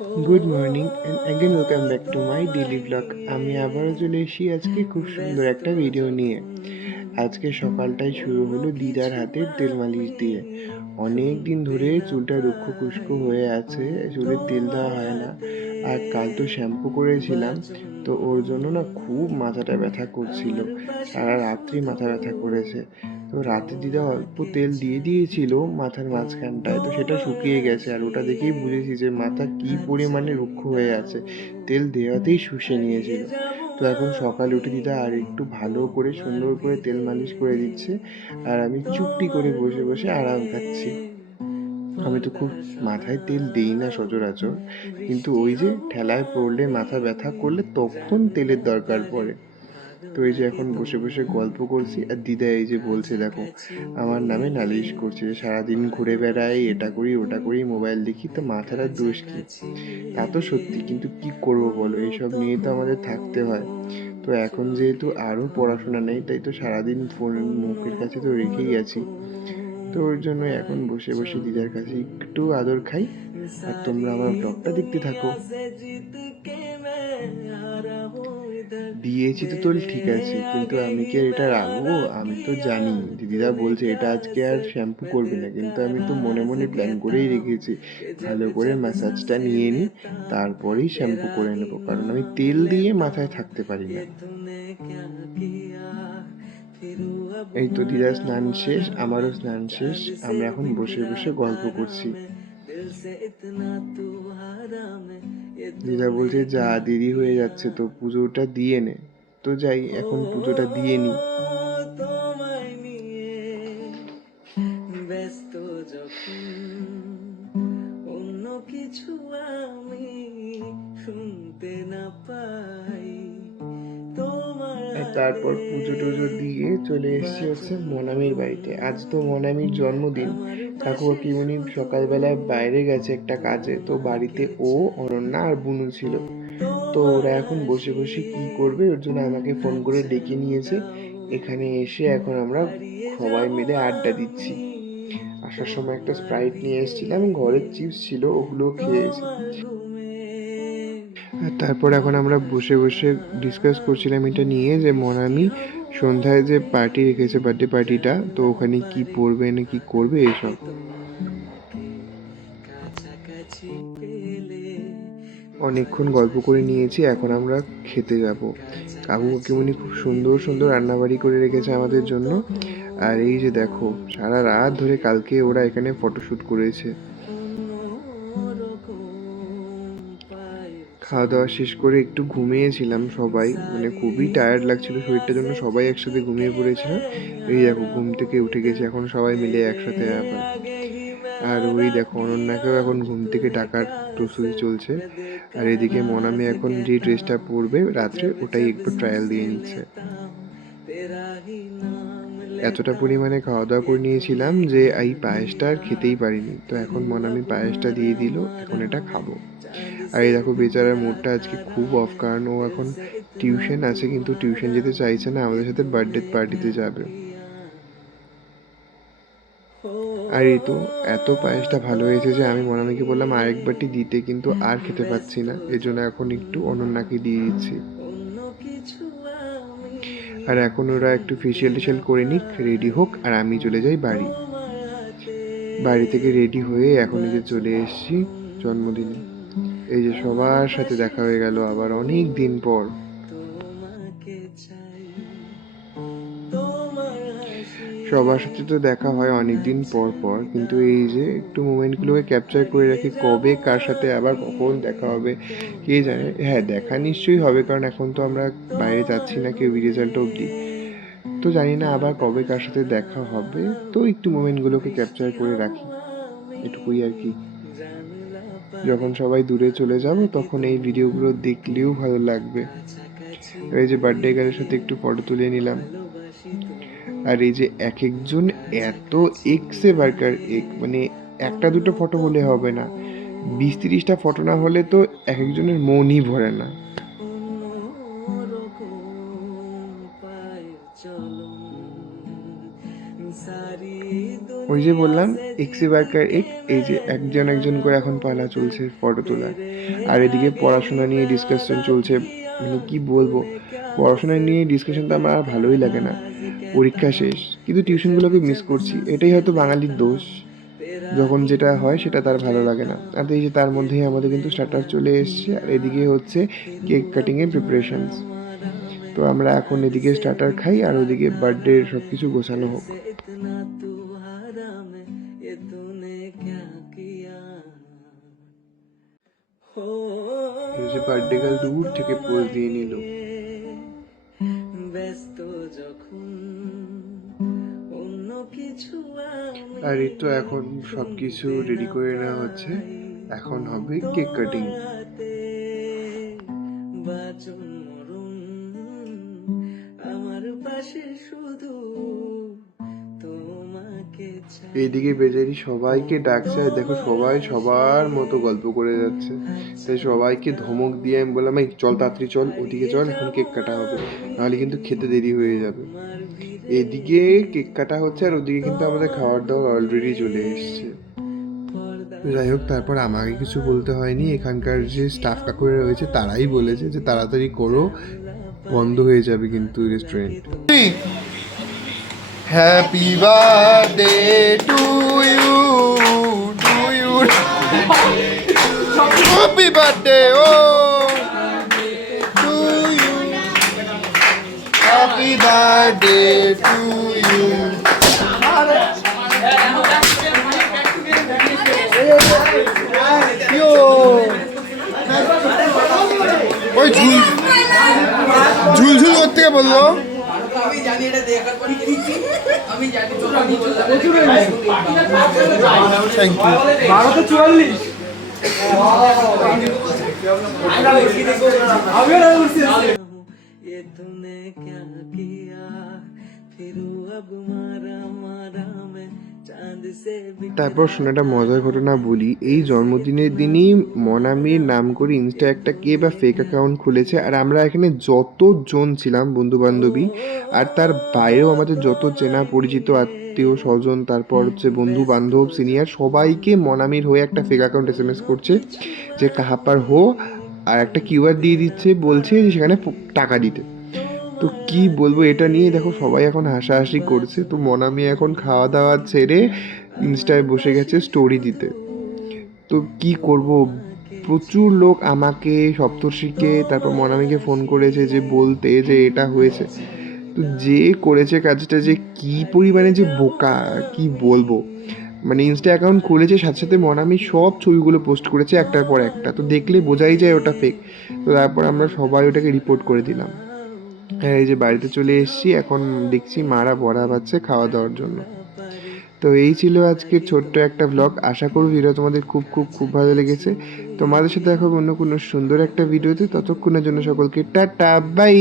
Good morning and again welcome back to my daily blog. আমি আবারও চলে এসেছি আজকে খুব সুন্দর একটা ভিডিও নিয়ে। আজকে সকালটাই শুরু হলো দিদার হাতের তেল মালিশ দিয়ে। অনেক দিন ধরে চুলটা রুক্ষ খুস্কো হয়ে আছে, চুলে তেল দেওয়া হয় না। আর কাল তো শ্যাম্পু করেছিলাম, তো ওর জন্য না খুব মাথাটা ব্যথা করছিল, সারা রাত্রি মাথা ব্যথা করেছে। তো রাতে দিদা অল্প তেল দিয়ে দিয়েছিল মাথার মাঝখানটায়, তো সেটা শুকিয়ে গেছে। আর ওটা দেখেই বুঝেছি যে মাথা কি পরিমাণে রুক্ষ হয়ে আছে, তেল দেওয়াতেই শুষে নিয়েছিল। তো এখন সকালে উঠে দিদা আর একটু ভালো করে সুন্দর করে তেল মালিশ করে দিচ্ছে, আর আমি চুপটি করে বসে বসে আরাম খাচ্ছি। আমি তো খুব মাথায় তেল দিই না সচরাচর, কিন্তু ওই যে ঠেলায় পড়লে মাথা ব্যথা করলে তখন তেলের দরকার পড়ে। তো এই যে এখন বসে বসে গল্প করছি, আর দিদা এই যে বলছে দেখো আমার নামে নালিশ করছে যে সারাদিন ঘুরে বেড়াই, এটা করি ওটা করি, মোবাইল দেখি, তো মাথার আর দোষ কি? তা তো সত্যি, কিন্তু কি করব বলো, এইসব নিয়েই তো আমাদের থাকতে হয়। তো এখন যেহেতু আরও পড়াশোনা নেই, তাই তো সারাদিন ফোন মুখের কাছে তো রেখেই আছি। তো ওর জন্য এখন বসে বসে দিদার কাছে একটু আদর খাই। আর তোমরা আমার ব্লগটা দেখতে থাকো। দিয়েছি তো তোল ঠিক আছে, কিন্তু আমি কি আর এটা রাখবো? আমি তো জানি দিদিরা বলছে এটা আজকে আর শ্যাম্পু করবে না, কিন্তু আমি তো মনে মনে প্ল্যান করেই রেখেছি ভালো করে ম্যাসাজটা নিয়ে নিই, তারপরেই শ্যাম্পু করে নেবো, কারণ আমি তেল দিয়ে মাথায় থাকতে পারি না। এই তো দিদার স্নান শেষ, আমারও স্নান শেষ, আমরা এখন বসে বসে গল্প করছি। দিদা বলছে যা দেরি হয়ে যাচ্ছে, তো পুজোটা দিয়ে নে। তো যাই, এখন পুজোটা দিয়ে নি। ব্যস্ত যখন অন্য কিছু আমি শুনতে না পাই তোমার। আর তারপর পুজো টুজো দিয়ে চলে এসেছি হচ্ছে মনামির বাড়িতে। আজ তো মনামির জন্মদিন। কাকু কাকিমুনি সকালবেলায় বাইরে গেছে একটা কাজে, তো বাড়িতে ও, অনন্যা আর বুনু ছিল। তো ওরা এখন বসে বসে কি করবে, ওর জন্য আমাকে ফোন করে ডেকে নিয়েছে। এখানে এসে এখন আমরা সবাই মিলে আড্ডা দিচ্ছি। আসার সময় একটা স্প্রাইট নিয়ে এসেছিলাম, ঘরের চিপস ছিল, ওগুলো খেয়েছি। আর তারপর এখন আমরা বসে বসে ডিসকাস করছিলাম এটা নিয়ে, যে মনামি সন্ধ্যায় যে পার্টি রেখেছে, বার্থডে পার্টিটা, তো ওখানে কি পরবে না কি করবে এসব। অনেকক্ষণ গল্প করে নিয়েছি, এখন আমরা খেতে যাব। কাকু কাকিমুনি খুব সুন্দর সুন্দর রান্নাবাড়ি করে রেখেছে আমাদের জন্য। আর এই যে দেখো, সারা রাত ধরে কালকে ওরা এখানে ফটোশ্যুট করেছে। খাওয়া দাওয়া শেষ করে একটু ঘুমিয়েছিলাম সবাই, মানে খুবই টায়ার্ড লাগছিল শরীরটার জন্য, সবাই একসাথে ঘুমিয়ে পড়েছিলাম। এই দেখো ঘুম থেকে উঠে গেছে এখন সবাই মিলে একসাথে আবার। আর ওই দেখো অনন্যাকেও এখন ঘুম থেকে ডাকার প্রস্তুতি চলছে। আর এদিকে মনামি এখন যে ড্রেসটা পরবে রাত্রে, ওটাই একটু ট্রায়াল দিয়ে নিচ্ছে। এতটা পরিমাণে খাওয়া দাওয়া করে নিয়েছিলাম যে এই পায়েসটা আর খেতেই পারিনি, তো এখন মনামি পায়েসটা দিয়ে দিল, এখন এটা খাবো। আর এই দেখো বেচারার মুডটা আজকে খুব অফ, কারণ ও এখন টিউশন আছে, কিন্তু টিউশন যেতে চাইছে না, আমাদের সাথে বার্থডে পার্টিতে যাবে। আর এই তো এত পায়েসটা ভালো হয়েছে যে আমি মনামিকে বললাম আরেক বাটি দিতে, কিন্তু আর খেতে পাচ্ছি না, এর জন্য এখন একটু অনন্যাকে দিয়ে দিচ্ছি। আর এখন ওরা একটু ফেসিয়াল টেশিয়াল করে নিক, রেডি হোক, আর আমি চলে যাই বাড়ি। বাড়ি থেকে রেডি হয়ে এখন এই যে চলে এসেছি জন্মদিনে। এই যে সবার সাথে দেখা হয়ে গেল আবার অনেক দিন পর। সবার সাথে তো দেখা হয় অনেক দিন পর পর, কিন্তু এই যে একটু মোমেন্টগুলোকে ক্যাপচার করে রাখি, কবে কার সাথে আবার কখন দেখা হবে কে জানে। হ্যাঁ, দেখা নিশ্চয়ই হবে, কারণ এখন তো আমরা বাইরে যাচ্ছি না কেউ রেজাল্ট অবধি। তো জানি না আবার কবে কার সাথে দেখা হবে, তো একটু মোমেন্টগুলোকে ক্যাপচার করে রাখি, এটুকুই আর কি। যখন সবাই দূরে চলে যাব তখন এই ভিডিওগুলো দেখলেও ভালো লাগবে। এই যে বার্থডে গার্লের সাথে একটু ফটো তুলে নিলাম। আর এই যে এক একজন এত এক্সে বার্কার এক, মানে একটা দুটো ফটো হলে হবে না, 20-30টা ফটো না হলে তো এক একজনের মনই ভরে না। ওই যে বললাম এক্সি বার্কার এই যে একজন একজন করে এখন পালা চলছে ফটো তোলার। আর এদিকে পড়াশোনা নিয়ে ডিসকাশন চলছে। মানে কি বলবো, পড়াশোনা নিয়ে ডিসকাশন তো আমার আর ভালোই লাগে না। পরীক্ষা শেষ, কিন্তু টিউশনগুলোকে মিস করছি। এটাই হয়তো বাঙালির দোষ, যখন যেটা হয় সেটা তার ভালো লাগে না। আর এই যে তার মধ্যেই আমাদের কিন্তু স্টার্টার চলে এসছে, আর এদিকে হচ্ছে কেক কাটিংয়ের প্রিপারেশনস। তো আমরা এখন এদিকে স্টার্টার খাই আর ওদিকে বার্থডে সব কিছু গোছানো হোক। বার্থডে গার্ল দূর থেকে পোজ দিয়ে নিল। আর এই তো এখন সব কিছু রেডি করে নেওয়া হচ্ছে, এখন হবে কেক কাটিং। এইদিকে বেচারি সবাইকে ডাকছে, আর দেখো সবাই সবার মতো গল্প করে যাচ্ছে। তাই সবাইকে ধমক দিয়ে আমি বললাম, এই চল তাড়াতাড়ি চল, ওদিকে চল, এখন কেক কাটা হবে, নাহলে কিন্তু খেতে দেরি হয়ে যাবে। এদিকে কেক কাটা হচ্ছে আর ওদিকে কিন্তু আমাদের খাবার দাবার অলরেডি চলে এসছে। যাই হোক, তারপর আমাকে কিছু বলতে হয়নি, এখানকার যে স্টাফ কাকুরা রয়েছে তারাই বলেছে যে তাড়াতাড়ি করো, বন্ধ হয়ে যাবে কিন্তু restaurant. Happy birthday to you, to you, happy birthday ও to you, happy birthday to you. ওই ঝুলঝুল করতে বললো। আমি জানি এটা দেখার পর কি দিচ্ছি, আমি জানি তো আমি বললাম প্রচুর হয়ে গেছে। Thank you. 12:44 তারপর শোনাটা মজার ঘটনা বলি। এই জন্মদিনের দিনই মনামির নাম করে ইনস্টা একটা কে বা ফেক অ্যাকাউন্ট খুলেছে, আর আমরা এখানে যতজন ছিলাম বন্ধু বান্ধবী আর তার বাইরেও আমাদের যত চেনা পরিচিত আত্মীয় স্বজন, তারপর হচ্ছে বন্ধু বান্ধব সিনিয়র, সবাইকে মনামির হয়ে একটা ফেক অ্যাকাউন্ট SMS করছে যে কাহাপার হো, আর একটা কিউআর দিয়ে দিচ্ছে, বলছে যে সেখানে টাকা দিতে। তো কি বলবো, এটা নিয়ে দেখো সবাই এখন হাসাহাসি করছে। তো মনামি এখন খাওয়া দাওয়া ছেড়ে ইনস্টায় বসে গেছে স্টোরি দিতে। তো কি করব, প্রচুর লোক আমাকে, সপ্তর্ষিকে, তারপর মনামিকে ফোন করেছে যে বলতে যে এটা হয়েছে। তো যে করেছে কাজটা যে কি পরিমাণে যে বোকা, কি বলবো। মানে ইনস্টা অ্যাকাউন্ট খুলেছে, সাথে সাথে মনামি সব ছবিগুলো পোস্ট করেছে একটার পর একটা। তো দেখলে বোঝাই যায় ওটা ফেক। তো তারপর আমরা সবাই ওটাকে রিপোর্ট করে দিলাম। হ্যাঁ, এই যে বাড়িতে চলে এসেছি, এখন দেখছি মারা বড়া পাচ্ছে খাওয়া দাওয়ার জন্য। তো এই ছিল আজকের ছোট্ট একটা ব্লগ। আশা করি ভিডিও তোমাদের খুব খুব খুব ভালো লেগেছে। তোমাদের সাথে এখন অন্য কোনো সুন্দর একটা ভিডিওতে, ততক্ষণের জন্য সকলকে টাটা বাই।